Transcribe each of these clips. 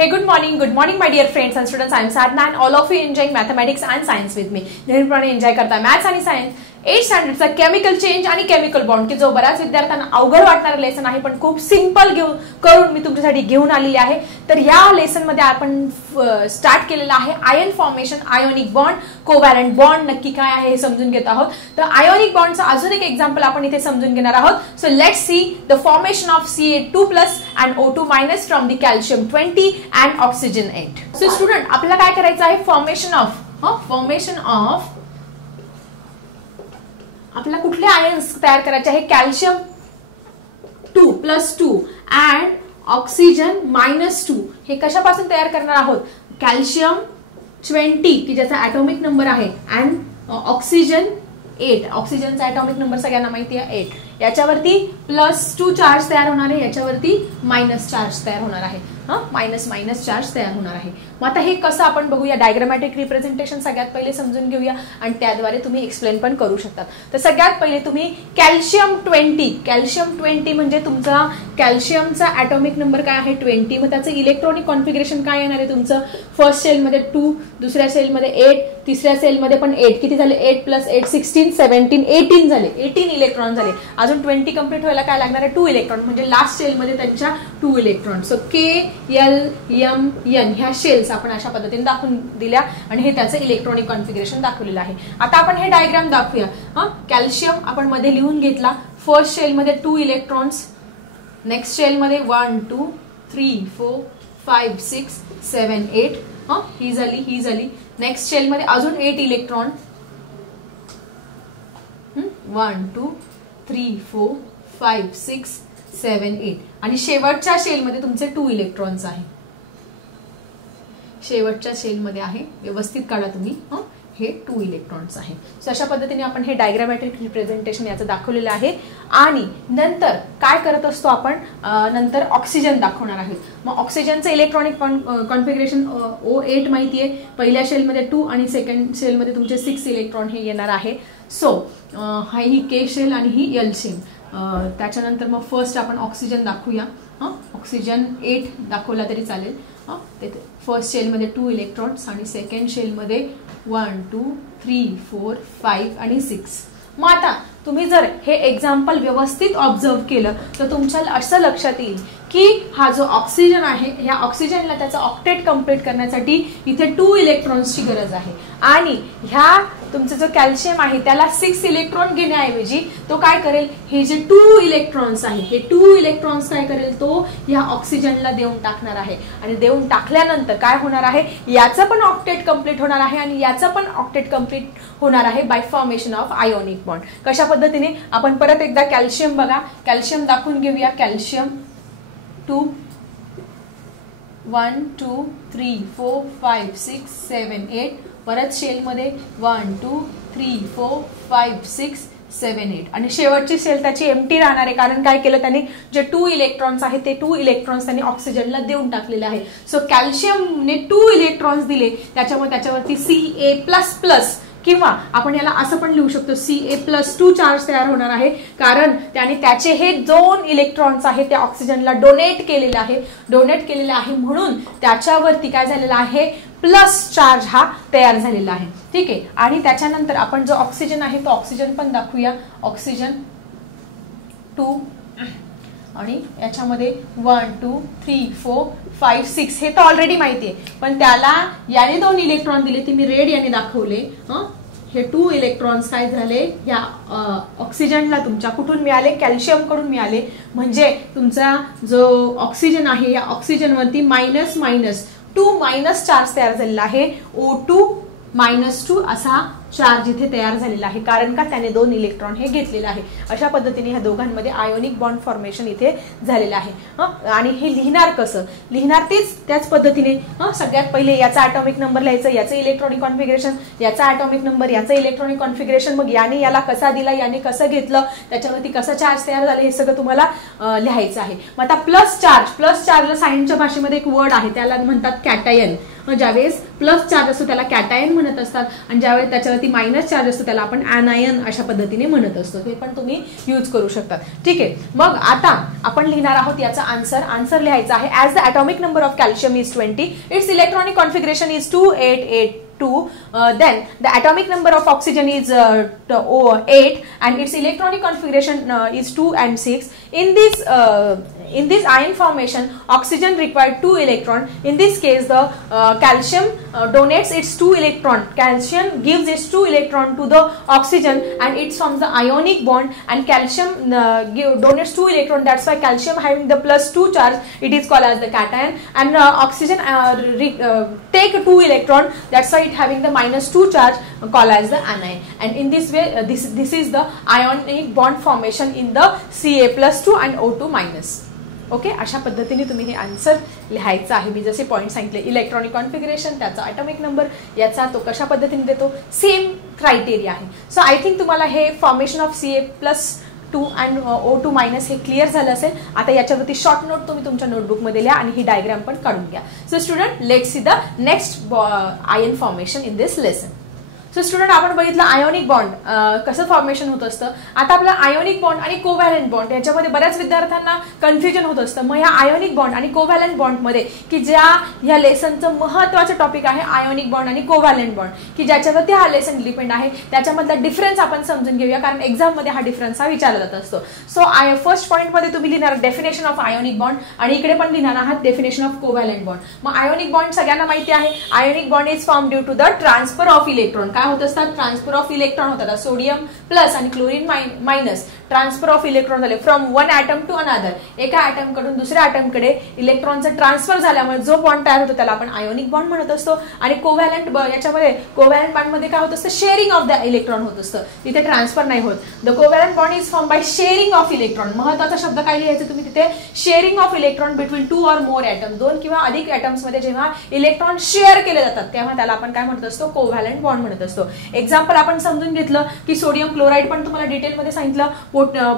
Hey, good morning, my dear friends and students. I am Sadhna and all of you enjoying mathematics and science with me. नेहमीप्रमाणे enjoy करता maths आणि science 8th स्टँडर्डचा chemical change आणि chemical bond की जो बऱ्याच विद्यार्थ्यांना अवघड वाटणारा लेसन आहे पण खूप सिंपल करून मी तुमच्यासाठी घेऊन आलेली आहे. तर या लेसन मध्ये आपण स्टार्ट केलेला आहे ion formation, ionic bond, covalent bond नक्की काय आहे हे समजून घेत आहोत. तर आयोनिक बॉन्डचा अजून एक एक्झाम्पल आपण इथे समजून घेणार आहोत. So let's see the formation of Ca2+ and O2- from the calcium 20 and oxygen 8. So student आपल्याला काय करायचं आहे, फॉर्मेशन ऑफ आपल्याला कुठले आयन्स तयार करायचे आहे, कॅल्शियम 2+2 and ऑक्सिजन -2. हे कशापासून तयार करणार आहोत, कॅल्शियम 20 की ज्याचा ॲटॉमिक नंबर आहे अँड ऑक्सिजन 8. ऑक्सिजनचा ॲटॉमिक नंबर सगळ्यांना माहिती आहे 8. याच्यावरती +2 चार्ज तयार होणार आहे, याच्यावरती मायनस चार्ज तयार होणार आहे. मायनस चार्ज तयार होणार आहे. मग आता हे कसं आपण बघूया, डायग्रामॅटिक रिप्रेझेंटेशन सगळ्यात पहिले समजून घेऊया आणि त्याद्वारे तुम्ही एक्सप्लेन पण करू शकता. तर सगळ्यात पहिले तुम्ही कॅल्शियम 20 म्हणजे तुमचा कॅल्शियमचा ॲटॉमिक नंबर काय आहे 20. मग त्याचं इलेक्ट्रॉनिक कॉन्फिगरेशन काय येणार आहे तुमचं, फर्स्ट सेलमध्ये 2, दुसऱ्या सेलमध्ये 8, तिसऱ्या सेलमध्ये पण 8. किती झाले, 8 + 8 16, 17, 18 झाले. 18 इलेक्ट्रॉन झाले. अजून 20 कंप्लीट व्हायला काय लागणार आहे, 2 इलेक्ट्रॉन. म्हणजे लास्ट सेलमध्ये त्यांच्या 2 इलेक्ट्रॉन. सो K-L-M-N ह्या शेल्स आपण अशा पद्धतीने दाखवून दिल्या आणि हे त्याचं इलेक्ट्रॉनिक कॉन्फिगरेशन दाखवलेलं आहे. आता आपण हे डायग्राम दाखवूया. कॅल्शियम आपण मध्ये लिहून घेतला. फर्स्ट शेलमध्ये 2 इलेक्ट्रॉन्स, नेक्स्ट शेलमध्ये 1 2 3 4 5 6 7 8. ही झाली. नेक्स्ट शेलमध्ये अजून 8 इलेक्ट्रॉन, 1 2 3 4 5 6 7 8. आणि शेवटच्या शेलमध्ये तुमचे 2 इलेक्ट्रॉन्स आहे. शेवटच्या शेलमध्ये आहे, व्यवस्थित काढा तुम्ही. हे 2 इलेक्ट्रॉन्स आहे. सो अशा पद्धतीने आपण हे डायग्रामॅटिक रिप्रेझेंटेशन याचं दाखवलेलं आहे. आणि नंतर काय करत असतो आपण, नंतर ऑक्सिजन दाखवणार आहोत. मग ऑक्सिजनचं इलेक्ट्रॉनिक कॉन्फिगरेशन O8 माहिती आहे. पहिल्या शेलमध्ये 2 आणि सेकंड शेलमध्ये तुमचे 6 इलेक्ट्रॉन हे येणार आहे. सो ही K शेल आणि ही L शेल. त्याच्यानंतर मग फर्स्ट आपण ऑक्सिजन दाखवूया. ऑक्सिजन 8 दाखवला तरी चालेल. फर्स्ट शेलमध्ये 2 इलेक्ट्रॉन्स आणि सेकंड शेलमध्ये 1 2 3 4 5 आणि 6. मग आता तुम्ही जर हे एक्झाम्पल व्यवस्थित ऑब्झर्व केलं तर तुमच्या असं लक्षात येईल की हा जो ऑक्सिजन आहे, ह्या ऑक्सिजनला त्याचा ऑक्टेट कंप्लीट करण्यासाठी इथे 2 इलेक्ट्रॉन्सची गरज आहे. आणि ह्या तुमचं जो कॅल्शियम आहे त्याला 6 इलेक्ट्रॉन घेण्याऐवजी तो काय करेल, हे जे 2 इलेक्ट्रॉन्स आहे हे 2 इलेक्ट्रॉन्स काय करेल, तो ह्या ऑक्सिजनला देऊन टाकणार आहे. आणि देऊन टाकल्यानंतर काय होणार आहे, याचं पण ऑक्टेट कंप्लीट होणार आहे आणि याचं पण ऑक्टेट कंप्लीट होणार आहे bye formation of ionic bond. कशा पद्धतीने, आपण परत एकदा कॅल्शियम बघा, कॅल्शियम दाखवून घेऊया. कॅल्शियम 2 1 2 3 4 5 6 7 8. परत शेलमध्ये 1 2 3 4 5 6 7 8. आणि शेवटची सेल त्याची एम्प्टी राहणार आहे, कारण काय केलं त्याने, जे 2 इलेक्ट्रॉन्स आहेत ते 2 इलेक्ट्रॉन्स त्यांनी ऑक्सिजनला देऊन टाकलेले आहे. सो कॅल्शियमने 2 इलेक्ट्रॉन्स दिले, त्याच्यामुळे त्याच्यावरती Ca++ किंवा आपण याला असं पण लिहू शकतो Ca+2 चार्ज तयार होणार आहे, कारण त्याने त्याचे हे 2 इलेक्ट्रॉन्स आहेत ते ऑक्सिजनला डोनेट केलेले आहे म्हणून त्याच्यावरती काय झालेलं आहे, प्लस चार्ज हा तयार झालेला आहे. ठीक आहे. आणि त्याच्यानंतर आपण जो ऑक्सिजन आहे तो ऑक्सिजन पण दाखवूया. ऑक्सिजन 2 आणि याच्यामध्ये 1 2 3 4 5 6 हे तर ऑलरेडी माहिती आहे, पण त्याला याने 2 इलेक्ट्रॉन दिले, ते मी रेड याने दाखवले. हे 2 इलेक्ट्रॉन्स काय झाले, या ऑक्सिजनला तुमच्या कुठून मिळाले, कॅल्शियम कडून मिळाले. म्हणजे तुमचा जो ऑक्सिजन आहे या ऑक्सिजनवरती -2 चार्ज तयार झालेला आहे. O2-2 असा चार्ज इथे तयार झालेला आहे, कारण का त्याने 2 इलेक्ट्रॉन हे घेतलेले आहे. अशा पद्धतीने ह्या दोघांमध्ये आयोनिक बॉन्ड फॉर्मेशन इथे झालेलं आहे. आणि हे लिहिणार कसं, लिहिणार त्याच पद्धतीने. सगळ्यात पहिले याचा ॲटॉमिक नंबर लिहायचं, याचं इलेक्ट्रॉनिक कॉन्फिगरेशन, याचा ॲटॉमिक नंबर, याचं इलेक्ट्रॉनिक कॉन्फिगरेशन, मग याने याला कसा दिला, याने कसं घेतलं, त्याच्यावरती कसं चार्ज तयार झालं, हे सगळं तुम्हाला लिहायचं आहे. मग आता प्लस चार्जला सायन्सच्या भाषेमध्ये एक वर्ड आहे, त्याला म्हणतात कॅटायन. ज्यावेळेस प्लस चार्ज असतो त्याला कॅटायन म्हणत असतात आणि ज्यावेळेस त्याच्यावरती मायनस चार्ज असतो त्याला आपण ॲनायन अशा पद्धतीने म्हणत असतो. हे पण तुम्ही यूज करू शकता. ठीक आहे. मग आता आपण लिहिणार आहोत याचा आन्सर लिहायचा आहे. As the atomic number of calcium is 20, it's electronic configuration is 2882. Then the atomic number of oxygen is 8 and its electronic configuration is 2 and 6. In this ion formation, oxygen required 2 electron. In this case, the calcium donates its 2 electron. Calcium gives its 2 electron to the oxygen and it forms the ionic bond, and calcium donates 2 electron. That's why calcium having the +2 charge, it is called as the cation, and oxygen take 2 electron. That's why it having the -2 charge, called as the anion. And in this way, this is the ionic bond formation in the Ca+2 and O2-. Okay, अशा पद्धतीने तुम्ही हे answer लिहायचं आहे. मी जसे point सांगितले, electronic configuration, त्याचा atomic number, याचा तो कशा पद्धतीने देतो, सेम क्रायटेरिया आहे. सो आय थिंक तुम्हाला हे formation of Ca+2 and O2- हे क्लिअर झालं असेल. आता याच्यावरती शॉर्ट नोट तुम्ही तुमच्या नोटबुकमध्ये लिहा आणि ही डायग्राम पण काढून घ्या. So student, let's see the next ion formation in this lesson. So student, आपण बघितलं आयोनिक बॉन्ड कसं फॉर्मेशन होत असतं. आता आपला आयोनिक बॉन्ड आणि कोव्हॅलंट बॉन्ड याच्यामध्ये बऱ्याच विद्यार्थ्यांना कन्फ्युजन होत असतं. मग ह्या आयोनिक बॉन्ड आणि कोव्हॅलंट बॉन्डमध्ये की ह्या लेसनचं महत्त्वाचं टॉपिक आहे आयोनिक बॉन्ड आणि कोव्हॅलंट बॉन्ड, की ज्याच्यावरती हा लेसन डिपेंड आहे, त्याच्यामधला डिफरन्स आपण समजून घेऊया, कारण एक्झाममध्ये हा डिफरन्स विचारला जात असतो. सो फर्स्ट पॉईंटमध्ये तुम्ही लिहिणार डेफिनेशन ऑफ आयोनिक बॉन्ड आणि इकडे पण लिहिणार आहात डेफिनेशन ऑफ कोव्हॅलंट बॉन्ड. मग आयोनिक बॉन्ड सगळ्यांना माहिती आहे. Ionic bond is form due to the transfer of electron. काय होत असतात, ट्रान्सफर ऑफ इलेक्ट्रॉन होतात. सोडियम प्लस आणि chlorine minus transfer of electron झाले from one atom to another. एका ॲटम कडून दुसऱ्या ॲटमकडे इलेक्ट्रॉनचं ट्रान्सफर झाल्यामुळे जो बॉन्ड तयार होतो त्याला आपण आयोनिक बॉन्ड म्हणत असतो. आणि कोव्हॅलंट याच्यामध्ये कोव्हॅलंट बॉन्डमध्ये काय होत असतं, शेअरिंग ऑफ द इलेक्ट्रॉन होत असतं, तिथे ट्रान्सफर नाही होत. The covalent bond is form by sharing of electron. महत्त्वाचा शब्द काय लिहायचं तुम्ही तिथे, sharing of electron between 2 or more atom. 2 किंवा अधिक ॲटम्समध्ये जेव्हा इलेक्ट्रॉन शेअर केले जातात तेव्हा त्याला आपण काय म्हणत असतो, कोव्हॅलंट बॉन्ड म्हणत असतो. एक्झाम्पल आपण समजून घेतलं की सोडियम क्लोराईड पण तुम्हाला डिटेलमध्ये सांगितलं,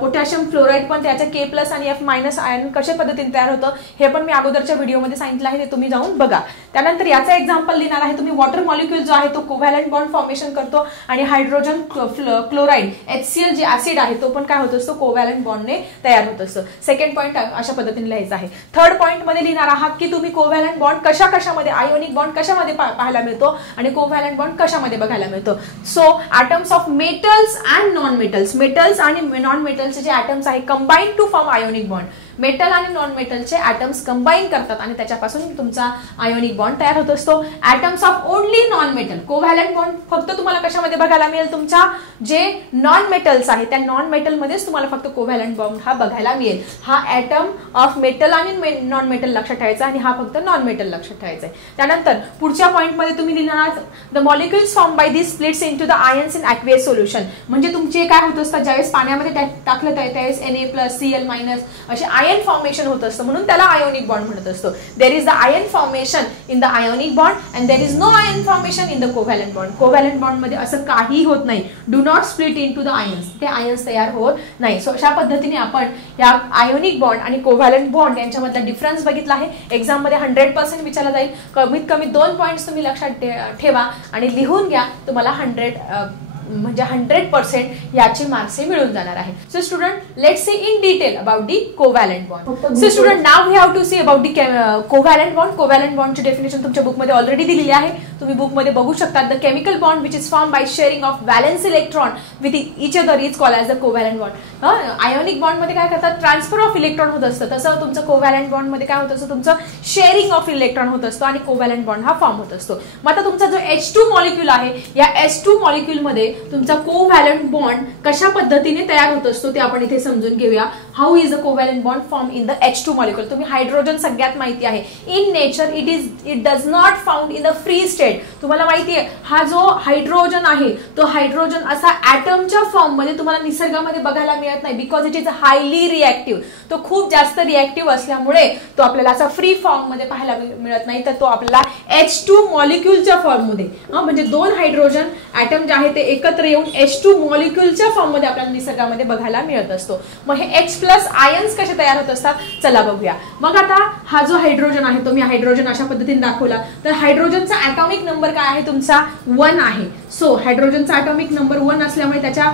पोटॅशियम फ्लोराईड पण त्याचं K+ आणि F- आयन कशा पद्धतीने तयार होतं हे पण मी अगोदरच्या व्हिडिओमध्ये सांगितलं आहे, ते तुम्ही जाऊन बघा. त्यानंतर याचा एक्झाम्पल लिहिणार आहे तुम्ही. वॉटर मॉलिक्यूल जो आहे तो कोव्हॅलंट बॉन्ड फॉर्मेशन करतो आणि हायड्रोजन क्लोराईड HCl जे ऍसिड आहे तो पण काय होत असतो, कोव्हॅलंट बॉन्डने तयार होत असतो. सेकंड पॉईंट अशा पद्धतीने लिहायचा आहे. थर्ड पॉईंट मध्ये लिहिणार आहात की तुम्ही कोव्हॅलंट बॉन्ड कशामध्ये, आयोनिक बॉन्ड कशामध्ये पाहायला मिळतो आणि कोव्हॅलंट बॉन्ड कशामध्ये बघायला मिळतो. So atoms of metals and non-metals, metals आणि नॉन मेटल्सचे जे atoms आहे combine to form ionic bond. Metal आणि नॉन मेटलचे ॲटम्स कंबाईन करतात आणि त्याच्यापासून तुमचा आयोनिक बॉन्ड तयार होत असतो. Atoms of only non metal, covalent bond फक्त तुम्हाला कशामध्ये बघायला मिळेल, तुमच्या जे नॉन मेटल्स आहे त्या नॉन मेटलमध्येच तुम्हाला फक्त कोव्हॅलंट बॉन्ड हा बघायला मिळेल. हा ॲटम ऑफ मेटल आणि नॉन मेटल लक्षात ठेवायचा आणि हा फक्त नॉन मेटल लक्षात ठेवायचा आहे. त्यानंतर पुढच्या पॉईंटमध्ये तुम्ही लिहिणार the molecules form by this splits into the ions in aqueous solution. म्हणजे तुमचे काय होत असतात, ज्यावेळेस पाण्यामध्ये टाकलं त्यावेळेस Na+Cl- असे आयन फॉर्मेशन होत असतं, म्हणून त्याला आयोनिक बॉन्ड म्हणत असतो. There is the ion formation in the ionic bond and there is no ion formation in the covalent bond. Covalent bond मध्ये असं काही होत नाही. Do not split into the ions, ते आयन्स तयार होत नाही. सो अशा पद्धतीने आपण या आयोनिक बॉन्ड आणि कोव्हॅलंट बॉन्ड यांच्यामधला डिफरन्स बघितला आहे. एक्झाम मध्ये 100% विचारला जाईल. कमीत कमी 2 पॉईंट्स तुम्ही लक्षात ठेवा आणि लिहून घ्या, तुम्हाला 100% याचे मार्क्स मिळून जाणार आहे. So student, let's see in detail about the covalent bond. So student, now we have to see about the covalent bond. Covalent बॉन्डची डेफिनेशन तुमच्या बुकमध्ये ऑलरेडी दिलेली आहे, तुम्ही बुकमध्ये बघू शकता. The chemical bond which is form by sharing of valence electron with each other is called as the covalent bond. Ionic bond मध्ये काय करतात, ट्रान्सफर ऑफ इलेक्ट्रॉन होत असतं, तसं तुमचं कोव्हॅलंट बॉन्ड मध्ये काय होत असतं, तुमचं शेअरिंग ऑफ इलेक्ट्रॉन होत असतो आणि कोव्हॅलंट बॉन्ड हा फॉर्म होत असतो. मग आता तुमचा जो H2 मॉलिक्यूल आहे, या H2 मॉलिक्यूल मध्ये तुमचा कोव्हॅलंट बॉन्ड कशा पद्धतीने तयार होत असतो ते आपण इथे समजून घेऊया. How is a covalent bond form in the H2 molecule. तुम्ही हायड्रोजन सगळ्यात माहिती आहे. In nature it does not found in the free state. तुम्हाला माहिती आहे, हा जो हायड्रोजन आहे तो हायड्रोजन असा ॲटमच्या फॉर्म मध्ये तुम्हाला निसर्गामध्ये बघायला मिळत नाही, because it is highly reactive. तो खूप जास्त रिएक्टिव्ह असल्यामुळे तो आपल्याला असा फ्री फॉर्म मध्ये पाहायला मिळत नाही, तर तो आपल्याला H2 मॉलिक्यूलच्या फॉर्म मध्ये, म्हणजे 2 हायड्रोजन ॲटम जे आहे ते एकत्र येऊन H2 मॉलिक्यूलच्या फॉर्म मध्ये आपल्याला निसर्गामध्ये बघायला मिळत असतो. मग हे H+ प्लस आयन्स कसे तयार होत असतात चला बघूया. मग आता हा जो हायड्रोजन आहे तो मी हायड्रोजन अशा पद्धतीने दाखवला. तर हायड्रोजनचा ॲटॉमिक नंबर काय आहे तुमचा 1 आहे. सो हायड्रोजनचा ॲटॉमिक नंबर 1 असल्यामुळे त्याच्या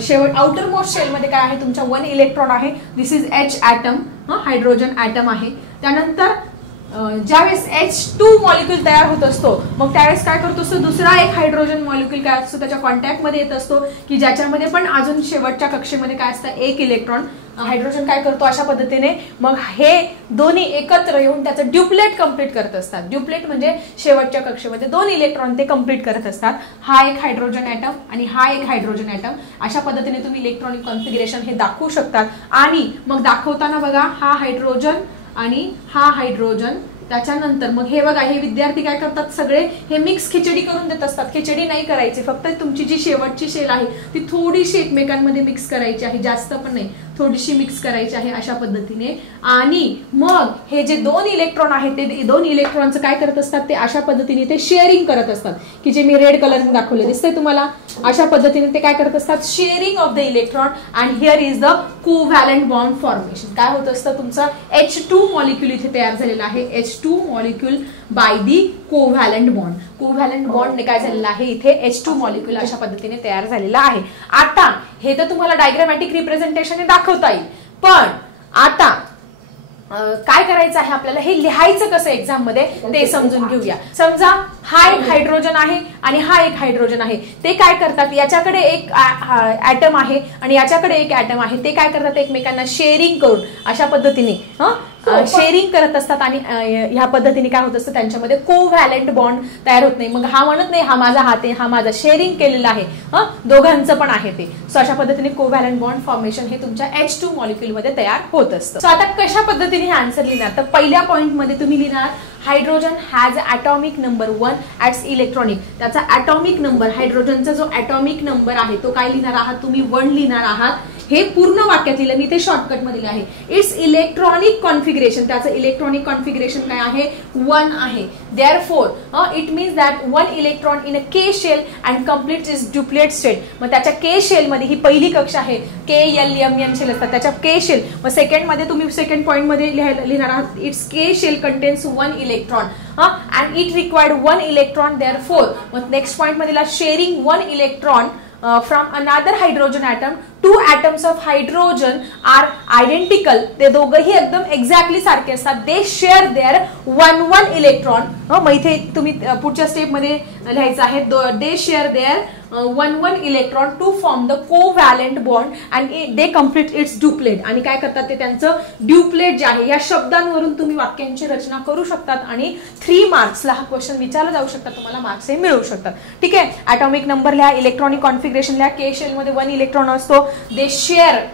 शेवट आउटर मोस्ट शेल मध्ये काय आहे तुमचा 1 इलेक्ट्रॉन आहे. This is H atom. Hydrogen atom आहे. त्यानंतर ज्यावेळेस H2 मॉलिक्यूल तयार होत असतो मग त्यावेळेस काय करतो असतो दुसरा एक हायड्रोजन मॉलिक्यूल काय असतो त्याच्या कॉन्टॅक्ट मध्ये येत असतो की ज्याच्यामध्ये पण अजून शेवटच्या कक्षेमध्ये काय असतं एक इलेक्ट्रॉन. हायड्रोजन काय करतो अशा पद्धतीने मग हे दोन्ही एकत्र येऊन त्याचं ड्युप्लेट कंप्लीट करत असतात. ड्युप्लेट म्हणजे शेवटच्या कक्षेमध्ये 2 इलेक्ट्रॉन ते कंप्लीट करत असतात. हा एक हायड्रोजन ॲटम आणि हा एक हायड्रोजन ॲटम. अशा पद्धतीने तुम्ही इलेक्ट्रॉनिक कॉन्फिगरेशन हे दाखवू शकतात. आणि मग दाखवताना बघा हा हायड्रोजन आणि हा हायड्रोजन. त्याच्यानंतर मग हे बघा हे विद्यार्थी काय करतात सगळे हे मिक्स खिचडी करून देत असतात. खिचडी नाही करायची, फक्त तुमची जी शेवटची शेल आहे ती थोडीशी एकमेकांमध्ये मिक्स करायची आहे, जास्त पण नाही, थोडीशी मिक्स करायची आहे अशा पद्धतीने. आणि मग हे जे 2 इलेक्ट्रॉन आहेत ते 2 इलेक्ट्रॉनचं काय करत असतात ते अशा पद्धतीने ते शेअरिंग करत असतात की जे मी रेड कलरने दाखवले दिसतंय तुम्हाला. अशा पद्धतीने ते काय करत असतात sharing of the electron. And here is the covalent bond formation. काय होत असतं तुमचं H2 मॉलिक्यूल इथे तयार झालेला आहे. H2 molecule by the covalent bond. Covalent बॉन्डने काय झालेलं आहे इथे H2 मॉलिक्यूल अशा पद्धतीने तयार झालेला आहे. आता हे तर तुम्हाला डायग्रामॅटिक रिप्रेझेंटेशन दाखवता येईल, पण आता काय करायचं आहे आपल्याला हे लिहायचं कसं एक्झाम मध्ये ते समजून घेऊया. समजा हा एक हायड्रोजन आहे आणि हा एक हायड्रोजन आहे. ते काय करतात याच्याकडे एक ॲटम आहे आणि याच्याकडे एक ॲटम आहे. ते काय करतात एकमेकांना शेअरिंग करून अशा पद्धतीने शेअरिंग करत असतात. आणि ह्या पद्धतीने काय होत असतं त्यांच्यामध्ये कोव्हॅलंट बॉन्ड तयार होत नाही. मग हा म्हणत नाही हा माझा हात आहे, हा माझा शेअरिंग केलेला आहे, दोघांचं पण आहे ते. सो अशा पद्धतीने कोव्हॅलंट बॉन्ड फॉर्मेशन हे तुमच्या H2 मॉलिक्यूल मध्ये तयार होत असतं. सो आता कशा पद्धतीने हे आन्सर लिहिणार तर पहिल्या पॉइंट मध्ये तुम्ही लिहिणार hydrogen has atomic number 1 its electronic. त्याचा ॲटॉमिक नंबर हायड्रोजनचा जो ॲटॉमिक नंबर आहे तो काय लिहिणार आहात तुम्ही 1 लिहिणार आहात. हे पूर्ण वाक्यात लिहिलं मी, ते शॉर्टकट मध्ये लिहिले आहे. इट्स इलेक्ट्रॉनिक कॉन्फिगरेशन, त्याचं इलेक्ट्रॉनिक कॉन्फिगरेशन काय आहे 1 आहे. Therefore it means that 1 electron in a K shell and complete is duplet state. मग त्याच्या K शेल मध्ये ही पहिली कक्षा आहे. KLMN शेल असतात त्याच्या K शेल. मग सेकंड मध्ये तुम्ही सेकंड पॉइंट मध्ये लिहिणार आहात it's K shell contains 1 electron and it required 1 electron. Therefore मग नेक्स्ट पॉइंट मध्ये sharing 1 electron from another hydrogen atom. 2 atoms of hydrogen are identical. ते दोघंही एकदम एक्झॅक्टली सारखे असतात. They share their 1 electron. मग इथे तुम्ही पुढच्या स्टेप मध्ये लिहायचं आहे they share their 1 electron to form the covalent bond and they complete its duplet. आणि काय करतात ते त्यांचं ड्युप्लेट जे आहे या शब्दांवरून तुम्ही वाक्यांची रचना करू शकतात आणि 3 मार्क्सला हा क्वेश्चन विचारला जाऊ शकतात, तुम्हाला मार्क्स हे मिळू शकतात. ठीक आहे. ॲटॉमिक नंबर लिहा, इलेक्ट्रॉनिक कॉन्फिगरेशन लिहा. K शेल मध्ये 1 इलेक्ट्रॉन असतो. दे share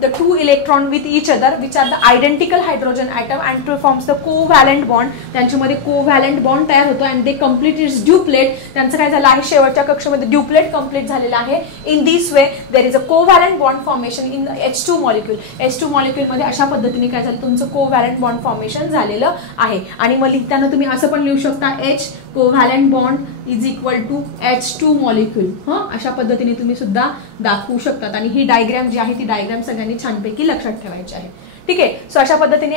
the 2 electron with each other which are the identical hydrogen atom and to forms the covalent bond. त्यांच्यामध्ये covalent bond तयार होतो and they complete its duplet. त्यांचं काय झालं आहे शेवटच्या कक्षेमध्ये ड्युप्लेट कंप्लीट झालेला आहे. In this way there is a covalent bond formation in the H2 molecule. H2 molecule मध्ये अशा पद्धतीने काय झालं तुमचं covalent bond formation झालेलं आहे. आणि मग लिहिताना तुम्ही असं पण लिहू शकता H covalent bond is equal to H2 molecule. अशा पद्धतीने तुम्ही सुद्धा दाखवू शकतात. आणि ही डायग्राम जी आहे ती डायग्राम सगळ्यांनी छानपैकी लक्षात ठेवायची आहे. ठीक आहे. सो अशा पद्धतीने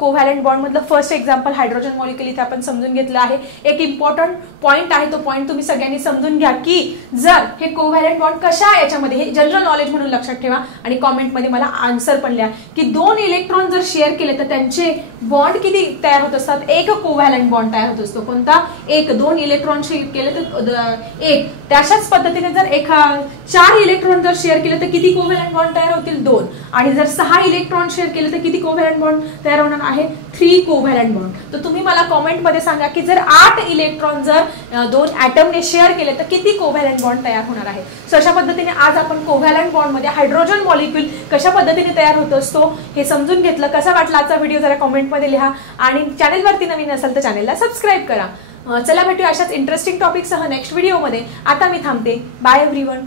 कोव्हॅलंट बॉन्ड मधलं फर्स्ट एक्झाम्पल हायड्रोजन मॉलिक्यूल इथे आपण समजून घेतलं आहे. एक इम्पॉर्टंट पॉइंट आहे, तो पॉइंट तुम्ही सगळ्यांनी समजून घ्या की जर हे कोव्हॅलंट बॉन्ड कशा आहे याच्यामध्ये हे जनरल नॉलेज म्हणून लक्षात ठेवा. आणि कॉमेंटमध्ये मला आन्सर पण लिहा की 2 इलेक्ट्रॉन जर शेअर केले तर त्यांचे बॉन्ड किती तयार होत असतात. एक कोव्हॅलंट बॉन्ड तयार होत असतो. कोणता एक. 2 इलेक्ट्रॉन शेअर केले तर एक. त्याच्याच पद्धतीने जर 4 इलेक्ट्रॉन जर शेअर केले तर किती कोव्हॅलंट बॉन्ड तयार होतील 2. आणि जर 6 इलेक्ट्रॉन शेअर केले तर किती कोव्हॅलंट बॉन्ड तयार होणार आहे 3 कोव्हॅलंट बॉन्ड. तर तुम्ही मला कॉमेंट मध्ये सांगा की जर 8 इलेक्ट्रॉन जर 2 ॲटमने शेअर केले तर किती कोव्हॅलंट बॉन्ड तयार होणार आहे. सो अशा पद्धतीने आज आपण कोव्हॅलंट बॉन्ड मध्ये हायड्रोजन मॉलिक्यूल कशा पद्धतीने तयार होत असतो हे समजून घेतलं. कसा वाटला आजचा व्हिडिओ जरा कॉमेंट मध्ये लिहा आणि चॅनलवरती नवीन असेल तर चॅनलला सबस्क्राईब करा. चला भेटूया अशाच इंटरेस्टिंग टॉपिक सह नेक्स्ट व्हिडिओ मध्ये. आता मी थांबते. Bye everyone.